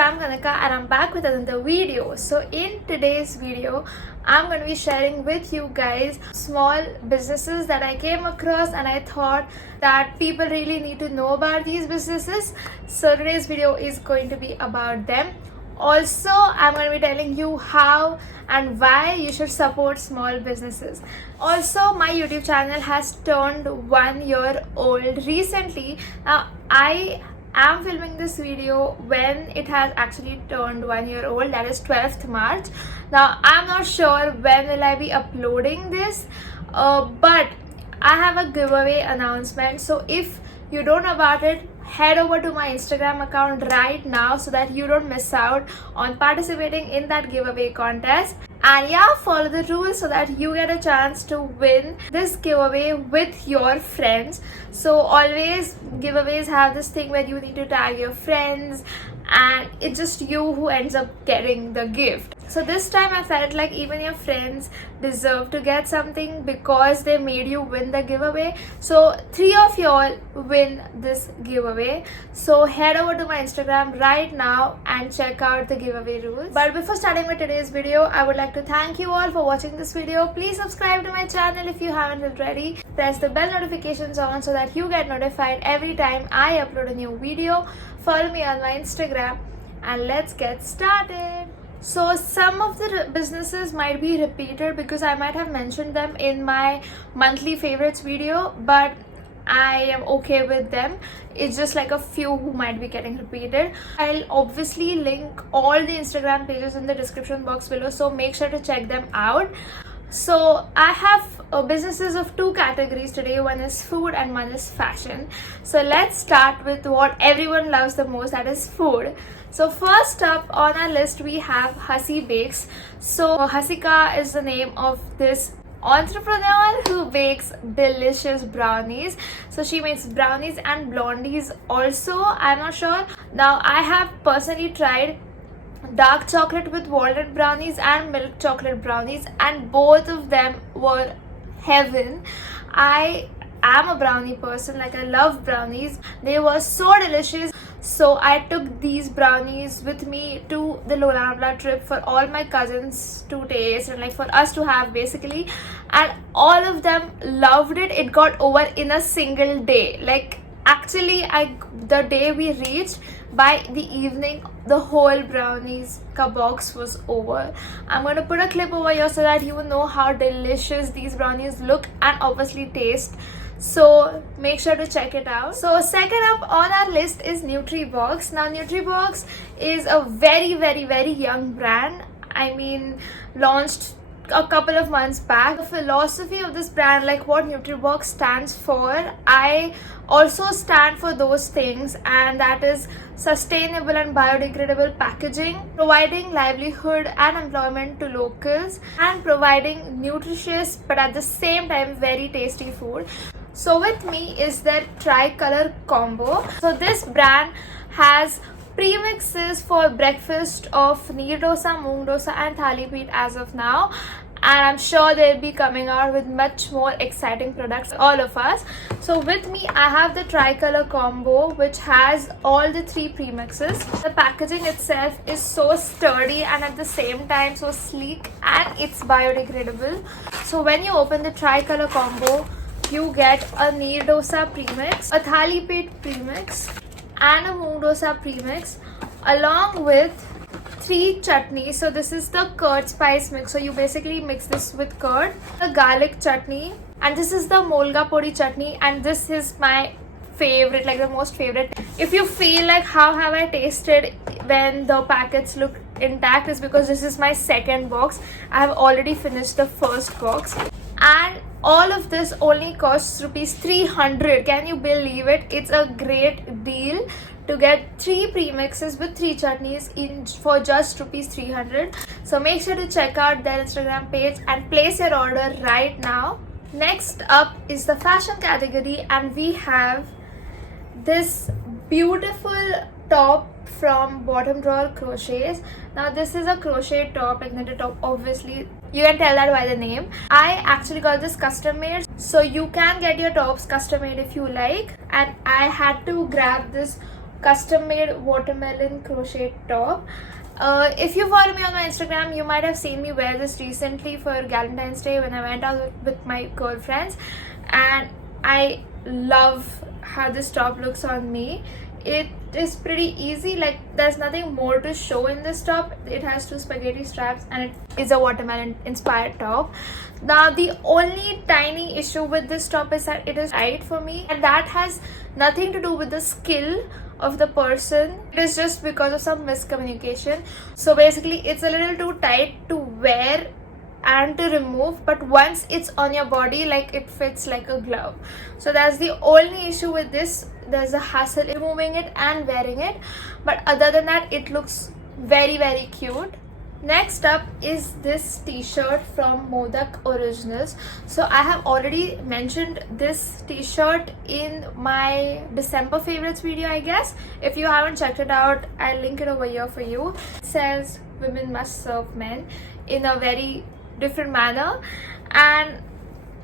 I'm Kanika and I'm back with another video. So in today's video, I'm going to be sharing with you guys small businesses that I came across and I thought that people really need to know about these businesses. So today's video is going to be about them. Also, I'm going to be telling you how and why you should support small businesses. Also, my YouTube channel has turned 1 year old recently. Now, I'm filming this video when it has actually turned 1 year old, that is 12th March. Now I'm not sure when will I be uploading this, but I have a giveaway announcement. So if you don't know about it, head over to my Instagram account right now so that you don't miss out on participating in that giveaway contest. And yeah, follow the rules so that you get a chance to win this giveaway with your friends. So always giveaways have this thing where you need to tag your friends and it's just you who ends up getting the gift. So this time I felt like even your friends deserve to get something because they made you win the giveaway. So 3 of y'all win this giveaway. So head over to my Instagram right now and check out the giveaway rules. But before starting with today's video, I would like to thank you all for watching this video. Please subscribe to my channel if you haven't already. Press the bell notifications on so that you get notified every time I upload a new video. Follow me on my Instagram and let's get started. So some of the businesses might be repeated because I might have mentioned them in my monthly favorites video, but I am okay with them. It's just like a few who might be getting repeated. I'll obviously link all the Instagram pages in the description box below, so make sure to check them out. So I have businesses of 2 categories today. One is food and one is fashion. So let's start with what everyone loves the most, that is food. So first up on our list we have Hasi Bakes. So Hasika is the name of this entrepreneur who bakes delicious brownies. So she makes brownies and blondies also, I'm not sure. Now I have personally tried dark chocolate with walnut brownies and milk chocolate brownies, and both of them were heaven. I am a brownie person, like I love brownies. They were so delicious. So I took these brownies with me to the Lonavala trip for all my cousins to taste and like for us to have basically, and all of them loved it. It got over in a single day. Like actually the day we reached, by the evening the whole brownies box was over. I'm going to put a clip over here so that you will know how delicious these brownies look and obviously taste. So make sure to check it out. So second up on our list is Nutribox. Now Nutribox is a very young brand. I mean, launched a couple of months back. The philosophy of this brand, like what Nutribox stands for, I also stand for those things, and that is sustainable and biodegradable packaging, providing livelihood and employment to locals, and providing nutritious but at the same time very tasty food. So with me is their tricolor combo. So this brand has premixes for breakfast of neer dosa, moong dosa and thali peeth as of now, and I'm sure they'll be coming out with much more exciting products, all of us. So with me I have the tricolor combo, which has all the 3 premixes. The packaging itself is so sturdy and at the same time so sleek, and it's biodegradable. So when you open the tricolor combo, you get a neer dosa premix, a thali peeth premix and a moong dosa premix, along with 3 chutneys. So this is the curd spice mix. So you basically mix this with curd, the garlic chutney, and this is the molga podi chutney, and this is my favorite, like the most favorite. If you feel like how have I tasted when the packets look intact, is because this is my second box. I have already finished the first box, and all of this only costs rupees 300. Can you believe it? It's a great deal to get 3 premixes with 3 chutneys in for just rupees 300. So make sure to check out their Instagram page and place your order right now. Next up is the fashion category, and we have this beautiful top from Bottom Drawer Crochets. Now this is a crochet top, like knitted top, obviously you can tell that by the name. I actually got this custom made, so you can get your tops custom made if you like, and I had to grab this custom made watermelon crochet top. If you follow me on my Instagram, you might have seen me wear this recently for Valentine's Day when I went out with my girlfriends, and I love how this top looks on me. It is pretty easy, like there's nothing more to show in this top. It has two spaghetti straps and it is a watermelon inspired top. Now the only tiny issue with this top is that it is tight for me, and that has nothing to do with the skill of the person. It is just because of some miscommunication. So basically it's a little too tight to wear and to remove, but once it's on your body, like it fits like a glove. So that's the only issue with this. There's a hassle removing it and wearing it, but other than that it looks very cute. Next up is this t-shirt from Modak Originals. So I have already mentioned this t-shirt in my December favorites video, I guess. If you haven't checked it out, I'll link it over here for you. It says women must serve men in a very different manner, and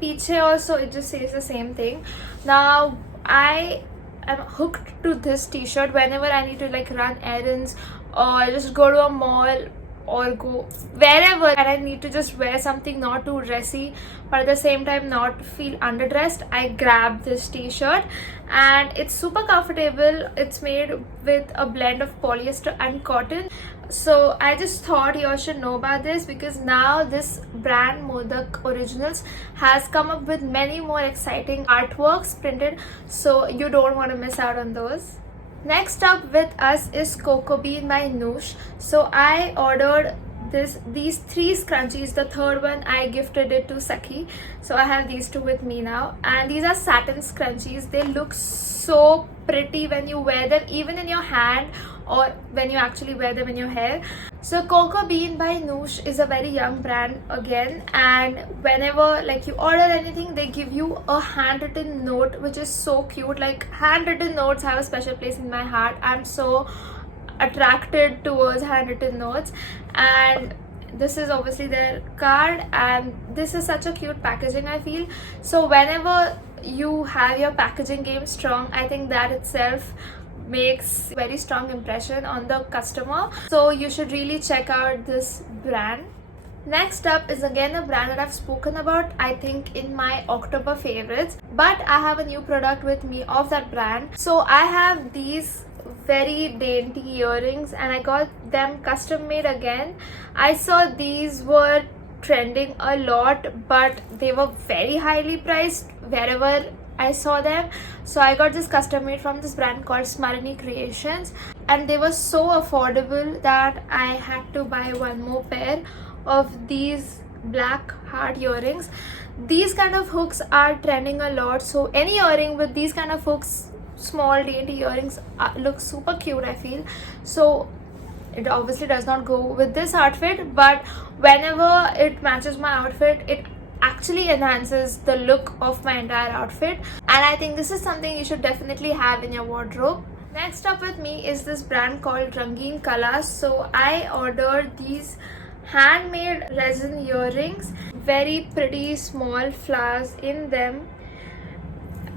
piche also it just says the same thing. Now I am hooked to this t-shirt whenever I need to like run errands or just go to a mall or go wherever and I need to just wear something not too dressy but at the same time not feel underdressed. I grab this t-shirt and it's super comfortable. It's made with a blend of polyester and cotton. So I just thought you all should know about this because now this brand Modak Originals has come up with many more exciting artworks printed, so you don't want to miss out on those. Next up with us is Cocoa Bean by Noosh. So I ordered these three scrunchies. The third one I gifted it to Sakhi. So I have these two with me now, and these are satin scrunchies. They look so pretty when you wear them, even in your hand or when you actually wear them in your hair. So Cocoa Bean by Noosh is a very young brand again, and whenever like you order anything, they give you a handwritten note, which is so cute. Like handwritten notes have a special place in my heart. I'm so attracted towards handwritten notes, and this is obviously their card, and this is such a cute packaging, I feel. So whenever you have your packaging game strong, I think that itself makes very strong impression on the customer. So you should really check out this brand. Next up is again a brand that I've spoken about, I think, in my October favorites, but I have a new product with me of that brand. So I have these very dainty earrings and I got them custom made again. I saw these were trending a lot, but they were very highly priced wherever I saw them. So I got this custom made from this brand called Smarani Creations, and they were so affordable that I had to buy one more pair of these black heart earrings. These kind of hooks are trending a lot, so any earring with these kind of hooks, small dainty earrings, look super cute, I feel. So it obviously does not go with this outfit, but whenever it matches my outfit, it actually enhances the look of my entire outfit, and I think this is something you should definitely have in your wardrobe. Next up with me is this brand called Rangeen Kalas. So I ordered these handmade resin earrings, very pretty small flowers in them.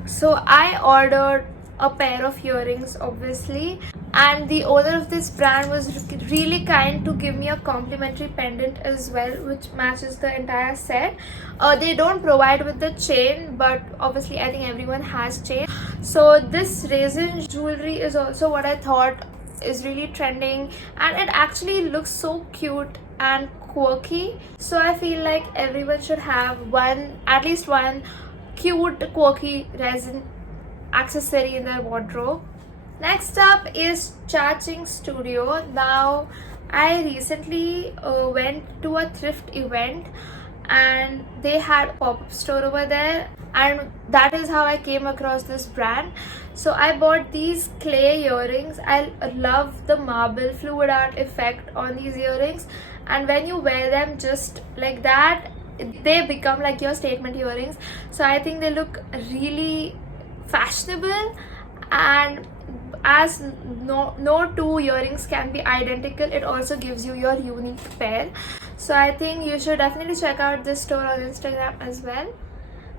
So I ordered a pair of earrings obviously, and the owner of this brand was really kind to give me a complimentary pendant as well, which matches the entire set. They don't provide with the chain, but obviously I think everyone has chain. So this resin jewelry is also what I thought is really trending, and it actually looks so cute and quirky. So I feel like everyone should have at least one cute quirky resin accessory in their wardrobe. Next up is Cha Ching Studio. Now I recently went to a thrift event and they had a pop-up store over there, and that is how I came across this brand. So I bought these clay earrings. I love the marble fluid art effect on these earrings, and when you wear them just like that, they become like your statement earrings. So I think they look really fashionable and as no two earrings can be identical, it also gives you your unique pair. So I think you should definitely check out this store on Instagram as well.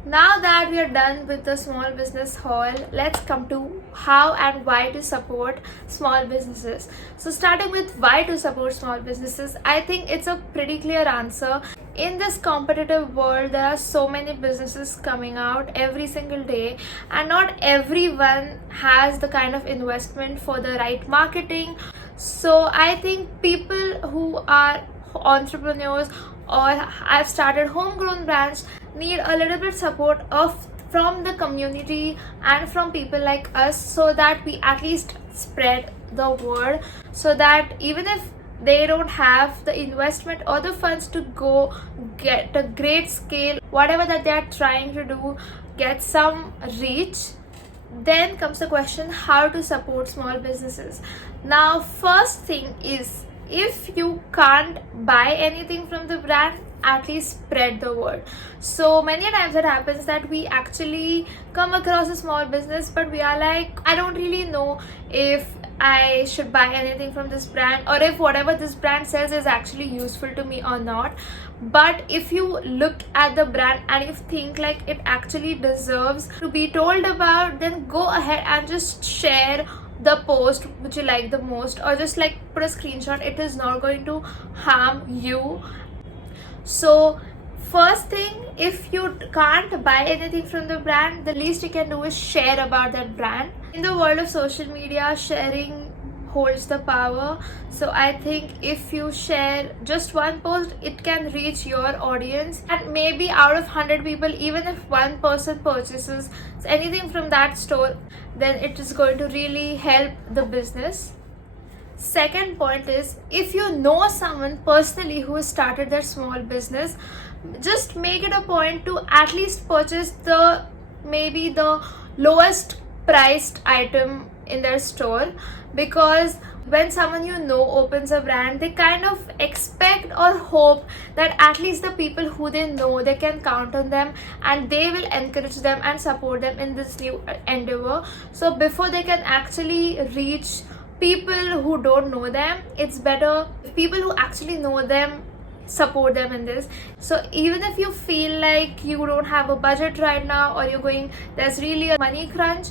Now that we are done with the small business haul, let's come to how and why to support small businesses. So starting with why to support small businesses, I think it's a pretty clear answer. In this competitive world, there are so many businesses coming out every single day, and not everyone has the kind of investment for the right marketing. So I think people who are entrepreneurs or have started homegrown brands need a little bit support of from the community and from people like us, so that we at least spread the word, so that even if they don't have the investment or the funds to go get a great scale, whatever that they are trying to do, get some reach. Then comes the question how to support small businesses. Now, first thing is, if you can't buy anything from the brand, at least spread the word. So many times it happens that we actually come across a small business, but we are like, I don't really know if I should buy anything from this brand, or if whatever this brand says is actually useful to me or not. But if you look at the brand and you think like it actually deserves to be told about, then go ahead and just share the post which you like the most, or just like put a screenshot. It is not going to harm you. So first thing, if you can't buy anything from the brand, the least you can do is share about that brand. In the world of social media, sharing holds the power. So I think if you share just one post, it can reach your audience, and maybe out of 100 people, even if one person purchases anything from that store, then it is going to really help the business. Second point is, if you know someone personally who has started their small business, just make it a point to at least purchase maybe the lowest priced item in their store, because when someone you know opens a brand, they kind of expect or hope that at least the people who they know, they can count on them and they will encourage them and support them in this new endeavor. So before they can actually reach people who don't know them, it's better if people who actually know them support them in this. So even if you feel like you don't have a budget right now, or there's really a money crunch,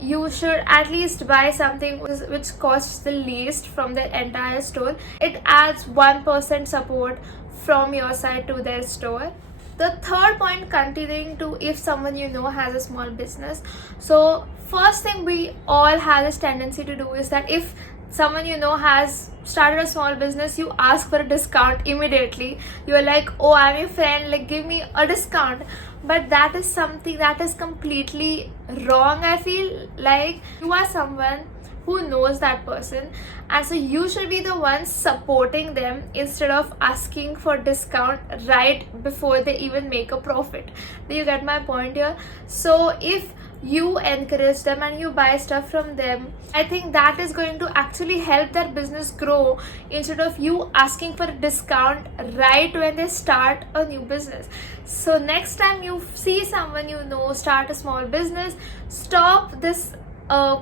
you should at least buy something which costs the least from the entire store. It adds 1% support from your side to their store. The third point, continuing to if someone you know has a small business. So first thing we all have this tendency to do is that if someone you know has started a small business, you ask for a discount immediately. You're like, oh, I'm your friend, like give me a discount. But that is something that is completely wrong. I feel like you are someone who knows that person, and so you should be the one supporting them instead of asking for discount right before they even make a profit. Do you get my point here? So if you encourage them and you buy stuff from them, I think that is going to actually help their business grow, instead of you asking for a discount right when they start a new business. So next time you see someone you know start a small business, stop this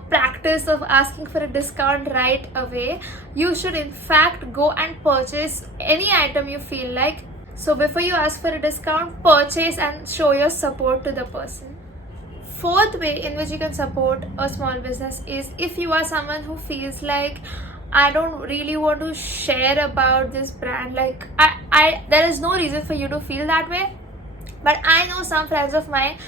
practice of asking for a discount right away. You should in fact go and purchase any item you feel like. So before you ask for a discount, purchase and show your support to the person. Fourth way in which you can support a small business is, if you are someone who feels like, I don't really want to share about this brand, like I there is no reason for you to feel that way, but I know some friends of mine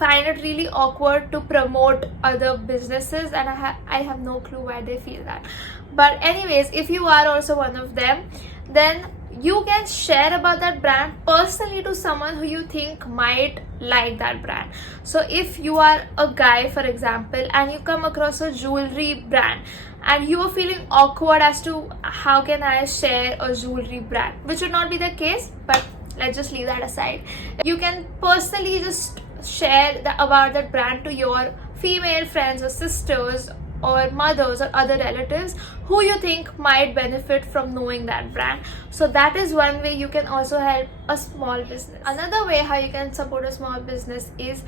find it really awkward to promote other businesses, and I have no clue why they feel that. But anyways, if you are also one of them, then you can share about that brand personally to someone who you think might like that brand. So if you are a guy, for example, and you come across a jewelry brand and you are feeling awkward as to how can I share a jewelry brand, which would not be the case, but let's just leave that aside. You can personally just share about that brand to your female friends or sisters or mothers or other relatives who you think might benefit from knowing that brand. So that is one way you can also help a small business. Another way how you can support a small business is,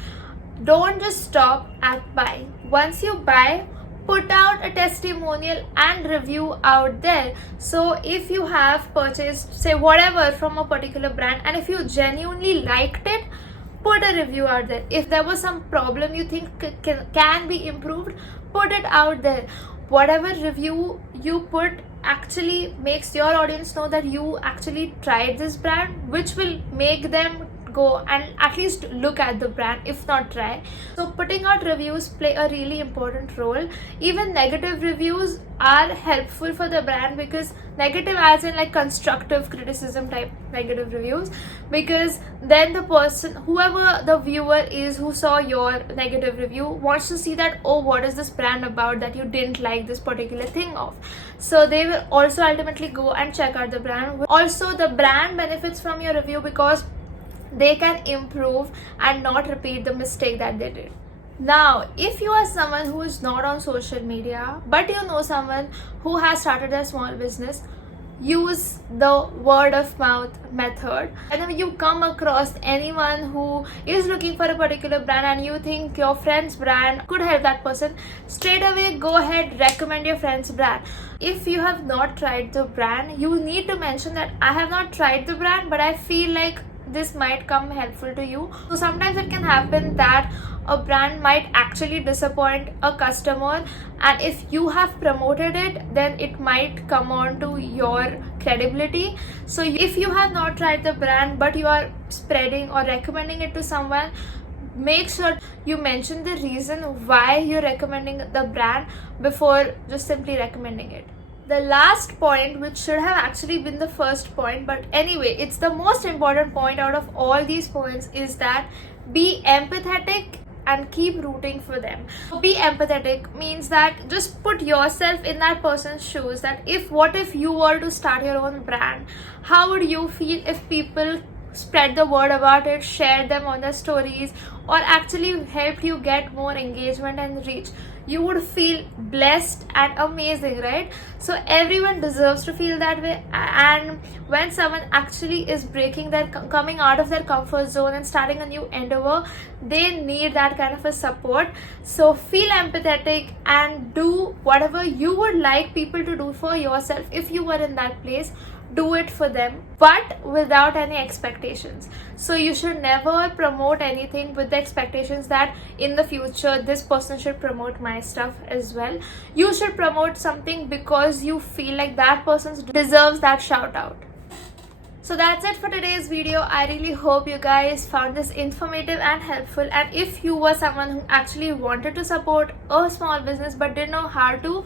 don't just stop at buying. once you buy, put out a testimonial and review out there. So if you have purchased, say, whatever from a particular brand, and if you genuinely liked it, put a review out there. If there was some problem you think can be improved, put it out there. Whatever review you put actually makes your audience know that you actually tried this brand, which will make them go and at least look at the brand, if not try. So putting out reviews play a really important role. Even negative reviews are helpful for the brand, because negative as in like constructive criticism type negative reviews, because then the person, whoever the viewer is who saw your negative review, wants to see that, oh, what is this brand about that you didn't like this particular thing of. So they will also ultimately go and check out the brand. Also, the brand benefits from your review because they can improve and not repeat the mistake that they did. Now, if you are someone who is not on social media, but you know someone who has started a small business, use the word of mouth method. Whenever you come across anyone who is looking for a particular brand and you think your friend's brand could help that person, straight away go ahead, recommend your friend's brand. If you have not tried the brand, you need to mention that I have not tried the brand, but I feel like this might come helpful to you. So sometimes it can happen that a brand might actually disappoint a customer, and if you have promoted it, then it might come on to your credibility. So if you have not tried the brand but you are spreading or recommending it to someone, make sure you mention the reason why you're recommending the brand before just simply recommending it. The last point, which should have actually been the first point, but anyway, it's the most important point out of all these points, is that be empathetic and keep rooting for them. Be empathetic means that just put yourself in that person's shoes, that what if you were to start your own brand, how would you feel if people spread the word about it, share them on their stories, or actually helped you get more engagement and reach? You would feel blessed and amazing, right? So everyone deserves to feel that way. And when someone actually is coming out of their comfort zone and starting a new endeavor, they need that kind of a support. So feel empathetic and do whatever you would like people to do for yourself. If you were in that place, do it for them, but without any expectations. So you should never promote anything with the expectations that in the future this person should promote my stuff as well. You should promote something because you feel like that person deserves that shout out. So that's it for today's video. I really hope you guys found this informative and helpful, and if you were someone who actually wanted to support a small business but didn't know how to,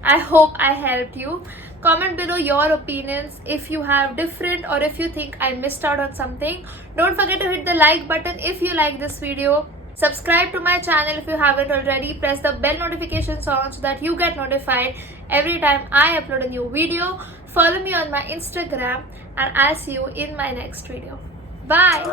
I hope I helped you. Comment below your opinions if you have different, or if you think I missed out on something. Don't forget to hit the like button if you like this video. Subscribe to my channel if you haven't already. Press the bell notifications on so that you get notified every time I upload a new video. Follow me on my Instagram, and I'll see you in my next video. Bye.